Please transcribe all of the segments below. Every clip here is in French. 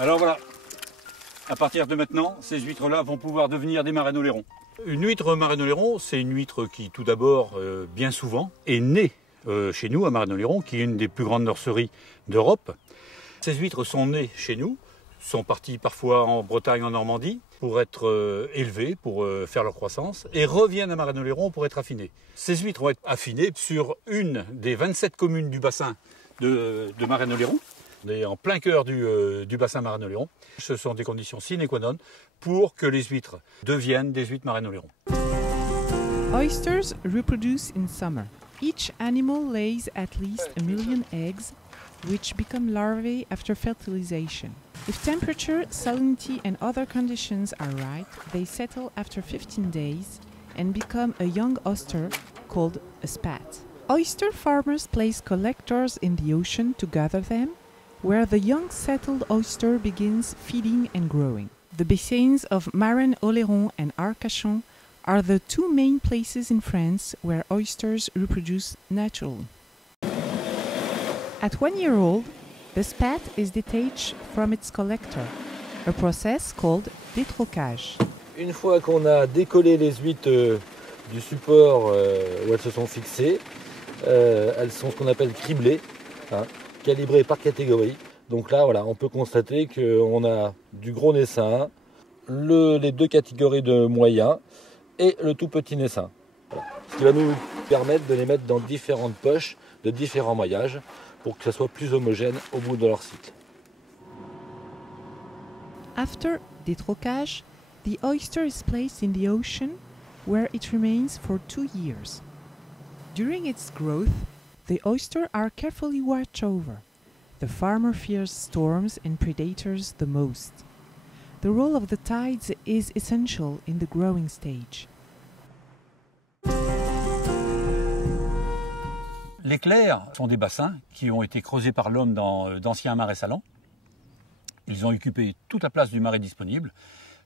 Alors voilà, à partir de maintenant, ces huîtres-là vont pouvoir devenir des marraine-oléron. Une huître marraine-oléron, c'est une huître qui, tout d'abord, bien souvent, est née chez nous à Marraine-Oléron, qui est une des plus grandes nurseries d'Europe. Ces huîtres sont nées chez nous, sont parties parfois en Bretagne, en Normandie, pour être élevées, pour faire leur croissance, et reviennent à Marraine-Oléron pour être affinées. Ces huîtres vont être affinées sur une des 27 communes du bassin de Marraine-Oléron. On est en plein cœur du bassin Marraine-Oléron. Ce sont des conditions sine qua non pour que les huîtres deviennent des huîtres Marraine-Oléron. Oysters reproduce in summer. Each animal lays at least 1 million eggs, which become larvae after fertilization. If temperature, salinity and other conditions are right, they settle after 15 days and become a young oyster called a spat. Oyster farmers place collectors in the ocean to gather them, where the young settled oyster begins feeding and growing. The basins of Marraine-Oléron and Arcachon are the two main places in France where oysters reproduce naturally. At 1 year old, the spat is detached from its collector, a process called détrocage. Une fois qu'on a décollé les huîtres du support où elles se sont fixées, elles sont ce qu'on appelle criblées, calibrées par catégorie. Donc là, voilà, on peut constater qu'on a du gros naissin, les deux catégories de moyens et le tout petit naissin. Voilà. Ce qui va nous permettre de les mettre dans différentes poches de différents maillages pour que ça soit plus homogène au bout de leur cycle. After détrocage, the oyster is placed in the ocean where it remains for 2 years. During its growth, the oysters are carefully watched over. The farmer fears storms and predators the most. The role of the tides is essential in the growing stage. Les clairs sont des bassins qui ont été creusés par l'homme dans d'anciens marais salants. Ils ont occupé toute la place du marais disponible.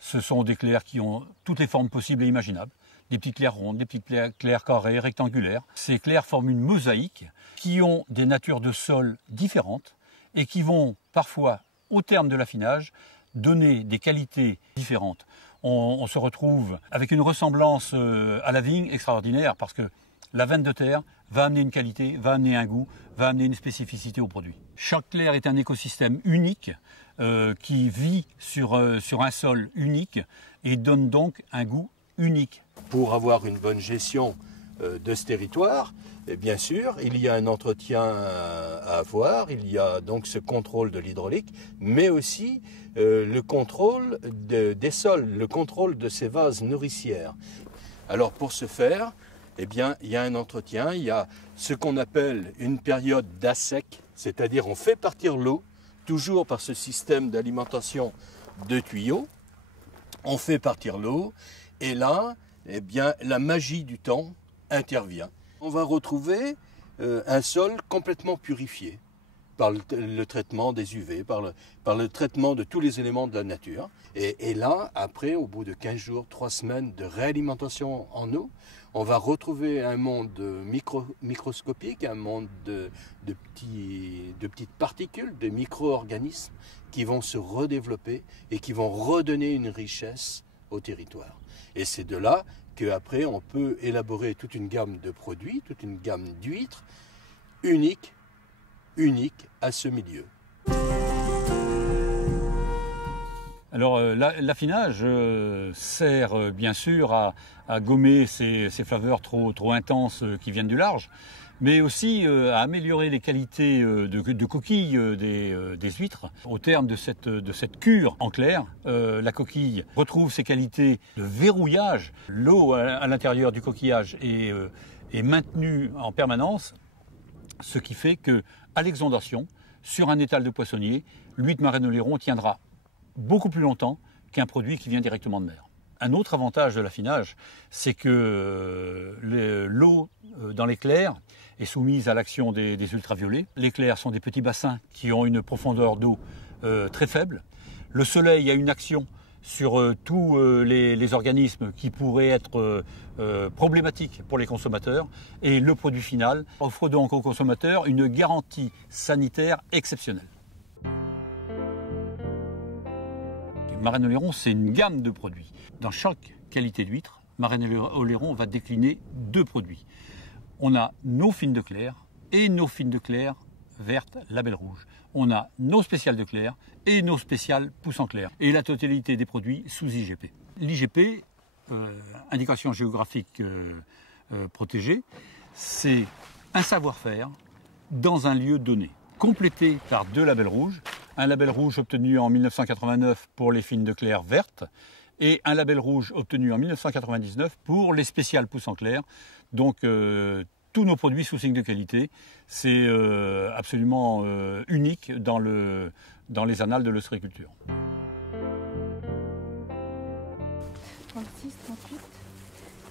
Ce sont des clairs qui ont toutes les formes possibles et imaginables. Des petites clairs rondes, des petites clairs carrées, rectangulaires. Ces clairs forment une mosaïque qui ont des natures de sol différentes et qui vont parfois, au terme de l'affinage, donner des qualités différentes. On se retrouve avec une ressemblance à la vigne extraordinaire parce que la veine de terre va amener une qualité, va amener un goût, va amener une spécificité au produit. Chaque clair est un écosystème unique qui vit sur un sol unique et donne donc un goût unique. Pour avoir une bonne gestion de ce territoire, et bien sûr, il y a un entretien à avoir, il y a donc ce contrôle de l'hydraulique, mais aussi le contrôle des sols, le contrôle de ces vases nourricières. Alors pour ce faire, eh bien, il y a un entretien, il y a ce qu'on appelle une période d'assec, c'est-à-dire on fait partir l'eau, toujours par ce système d'alimentation de tuyaux, on fait partir l'eau, et là, eh bien, la magie du temps intervient. On va retrouver un sol complètement purifié par le traitement des UV, par le traitement de tous les éléments de la nature. Et là, après, au bout de 15 jours, 3 semaines de réalimentation en eau, on va retrouver un monde microscopique, un monde de petites particules, de micro-organismes qui vont se redévelopper et qui vont redonner une richesse au territoire. Et c'est de là qu'après on peut élaborer toute une gamme de produits, toute une gamme d'huîtres unique à ce milieu. Alors l'affinage sert bien sûr à gommer ces flaveurs trop intenses qui viennent du large, mais aussi à améliorer les qualités de coquille des huîtres. Au terme de cette cure en clair, la coquille retrouve ses qualités de verrouillage. L'eau à l'intérieur du coquillage est maintenue en permanence, ce qui fait qu'à l'exondation, sur un étal de poissonnier, l'huître Marraine-Oléron tiendra beaucoup plus longtemps qu'un produit qui vient directement de mer. Un autre avantage de l'affinage, c'est que l'eau dans les clairs est soumise à l'action des ultraviolets. Les clairs sont des petits bassins qui ont une profondeur d'eau très faible. Le soleil a une action sur tous les organismes qui pourraient être problématiques pour les consommateurs, et le produit final offre donc aux consommateurs une garantie sanitaire exceptionnelle. Marraine Oléron, c'est une gamme de produits. Dans chaque qualité d'huître, Marraine Oléron va décliner 2 produits. On a nos fines de Clère et nos fines de Clère vertes label rouge. On a nos spéciales de Clère et nos spéciales pousse en clair. Et la totalité des produits sous IGP. L'IGP, indication géographique protégée, c'est un savoir-faire dans un lieu donné, complété par 2 labels rouges. Un label rouge obtenu en 1989 pour les fines de Clère vertes et un label rouge obtenu en 1999 pour les spéciales pousse en clair. Donc tous nos produits sous signe de qualité, c'est absolument unique dans les annales de l'ostréiculture. 36, 38,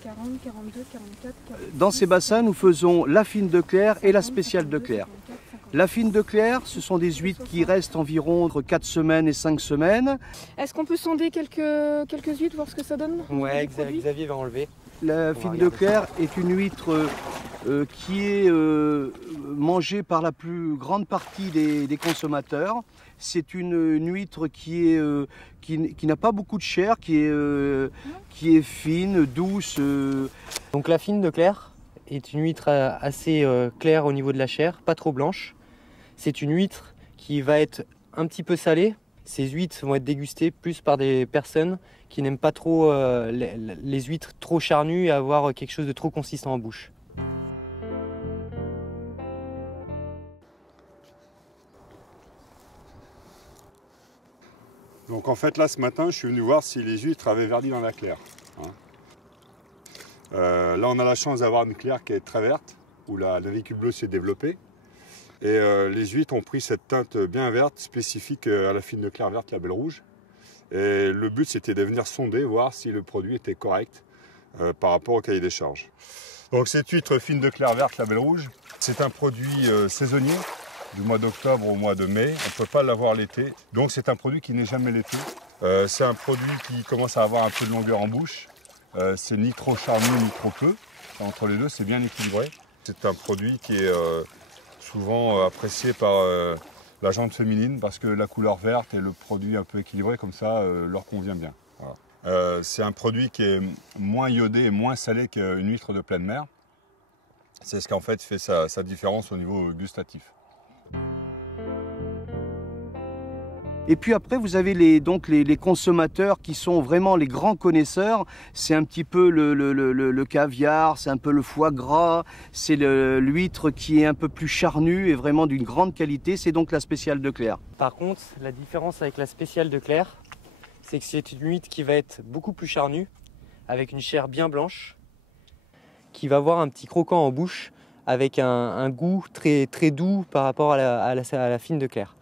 40, 42, 44, 46. Dans ces bassins, nous faisons la fine de Clère et la spéciale de Clère. La fine de Clère, ce sont des huîtres qui restent environ entre 4 semaines et 5 semaines. Est-ce qu'on peut sonder quelques huîtres, voir ce que ça donne? Ouais, Xavier va enlever. La fine de Clère est une huître qui est mangée par la plus grande partie des consommateurs. C'est une huître qui n'a pas beaucoup de chair, qui est fine, douce. Donc la fine de Clère est une huître assez claire au niveau de la chair, pas trop blanche. C'est une huître qui va être un petit peu salée. Ces huîtres vont être dégustées plus par des personnes qui n'aiment pas trop les huîtres trop charnues et avoir quelque chose de trop consistant en bouche. Donc en fait là ce matin je suis venu voir si les huîtres avaient verdi dans la claire. Là on a la chance d'avoir une claire qui est très verte, où la navicule bleue s'est développée. Et les huîtres ont pris cette teinte bien verte, spécifique à la fine de Clère verte label rouge. Et le but c'était de venir sonder, voir si le produit était correct par rapport au cahier des charges. Donc cette huître fine de Clère verte label rouge, c'est un produit saisonnier, du mois d'octobre au mois de mai. On ne peut pas l'avoir l'été, donc c'est un produit qui n'est jamais l'été. C'est un produit qui commence à avoir un peu de longueur en bouche. C'est ni trop charnu ni trop peu. Entre les deux, c'est bien équilibré. C'est un produit qui est souvent apprécié par la gente féminine parce que la couleur verte et le produit un peu équilibré comme ça leur convient bien. Voilà. C'est un produit qui est moins iodé et moins salé qu'une huître de pleine mer. C'est ce qui en fait fait sa différence au niveau gustatif. Et puis après, vous avez les consommateurs qui sont vraiment les grands connaisseurs. C'est un petit peu le caviar, c'est un peu le foie gras, c'est l'huître qui est un peu plus charnue et vraiment d'une grande qualité. C'est donc la spéciale de Clère. Par contre, la différence avec la spéciale de Clère, c'est que c'est une huître qui va être beaucoup plus charnue, avec une chair bien blanche, qui va avoir un petit croquant en bouche, avec un goût très, très doux par rapport à la fine de Clère.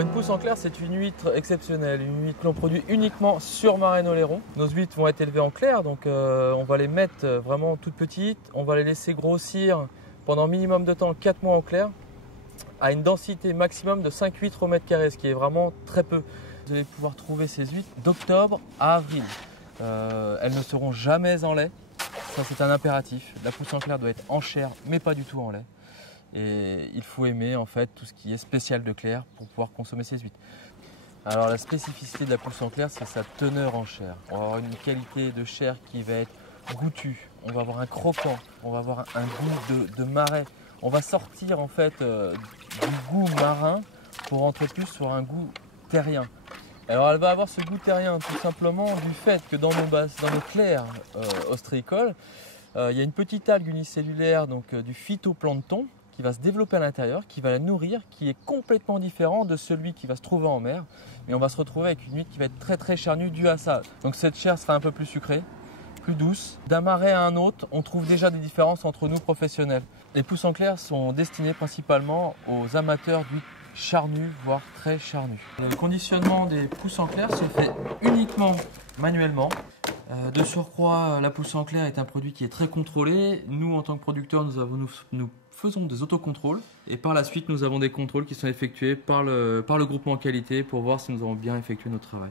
Alors une pousse en clair, c'est une huître exceptionnelle, une huître que l'on produit uniquement sur Marennes-Oléron. Nos huîtres vont être élevées en clair, donc on va les mettre vraiment toutes petites, on va les laisser grossir pendant minimum de temps, 4 mois en clair, à une densité maximum de 5 huîtres au mètre carré, ce qui est vraiment très peu. Vous allez pouvoir trouver ces huîtres d'octobre à avril. Elles ne seront jamais en lait, ça c'est un impératif. La pousse en clair doit être en chair, mais pas du tout en lait. Et il faut aimer en fait tout ce qui est spécial de clair pour pouvoir consommer ces huîtres. Alors la spécificité de la pousse en clair, c'est sa teneur en chair. On va avoir une qualité de chair qui va être goûtue, on va avoir un croquant, on va avoir un goût de marais. On va sortir en fait du goût marin pour rentrer plus sur un goût terrien. Alors elle va avoir ce goût terrien tout simplement du fait que dans nos clairs ostréicoles, il y a une petite algue unicellulaire, donc du phytoplancton, qui va se développer à l'intérieur, qui va la nourrir, qui est complètement différent de celui qui va se trouver en mer. Et on va se retrouver avec une huître qui va être très très charnue due à ça. Donc cette chair sera un peu plus sucrée, plus douce. D'un marais à un autre, on trouve déjà des différences entre nous professionnels. Les pousses en clair sont destinées principalement aux amateurs d'huîtres charnues, voire très charnues. Le conditionnement des pousses en clair se fait uniquement manuellement. De surcroît, la pousse en clair est un produit qui est très contrôlé. Nous, en tant que producteurs, nous faisons des autocontrôles et par la suite, nous avons des contrôles qui sont effectués par le groupement qualité pour voir si nous avons bien effectué notre travail.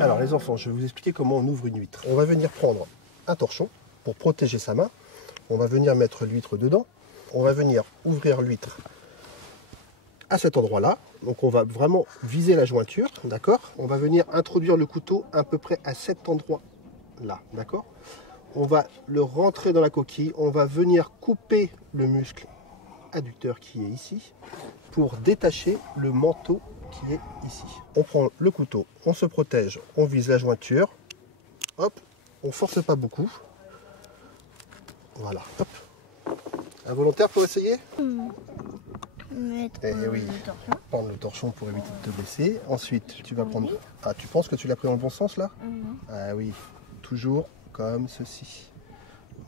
Alors les enfants, je vais vous expliquer comment on ouvre une huître. On va venir prendre un torchon pour protéger sa main. On va venir mettre l'huître dedans. On va venir ouvrir l'huître à cet endroit-là. Donc on va vraiment viser la jointure, d'accord? On va venir introduire le couteau à peu près à cet endroit-là, d'accord? On va le rentrer dans la coquille. On va venir couper le muscle adducteur qui est ici pour détacher le manteau qui est ici. On prend le couteau, on se protège, on vise la jointure. Hop, on force pas beaucoup. Voilà, hop. Un volontaire pour essayer? Eh oui, prendre le torchon pour éviter de te blesser. Ensuite, tu vas prendre... Ah, tu penses que tu l'as pris dans le bon sens là? Ah oui, toujours comme ceci.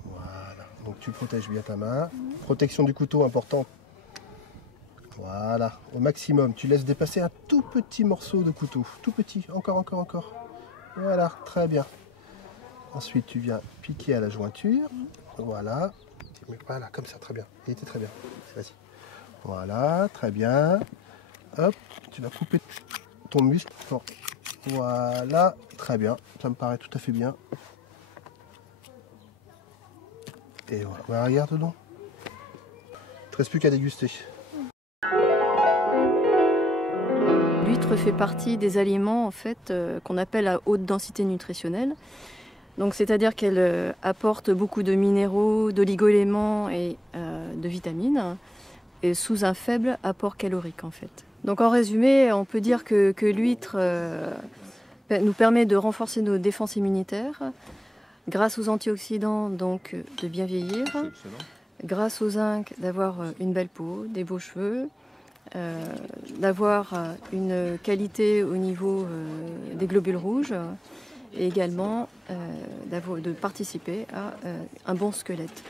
Voilà, donc tu protèges bien ta main. Protection du couteau, important. Voilà, au maximum. Tu laisses dépasser un tout petit morceau de couteau. Tout petit, encore. Voilà, très bien. Ensuite, tu viens piquer à la jointure. Voilà. Voilà, comme ça, très bien. Il était très bien. Vas-y. Voilà, très bien. Hop, tu vas couper ton muscle. Voilà, très bien. Ça me paraît tout à fait bien. Et voilà, bah, regarde donc. Il ne te reste plus qu'à déguster. L'huître fait partie des aliments en fait, qu'on appelle à haute densité nutritionnelle. Donc, c'est-à-dire qu'elle apporte beaucoup de minéraux, d'oligo-éléments et de vitamines, et sous un faible apport calorique en fait. Donc en résumé, on peut dire que l'huître nous permet de renforcer nos défenses immunitaires, grâce aux antioxydants donc de bien vieillir, grâce au zinc d'avoir une belle peau, des beaux cheveux, d'avoir une qualité au niveau des globules rouges, et également de participer à un bon squelette.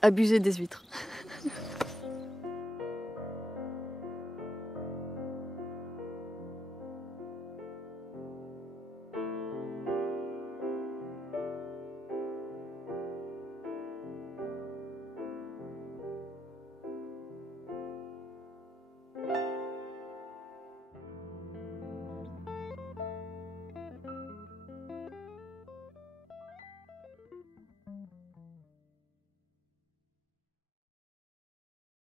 Abuser des huîtres.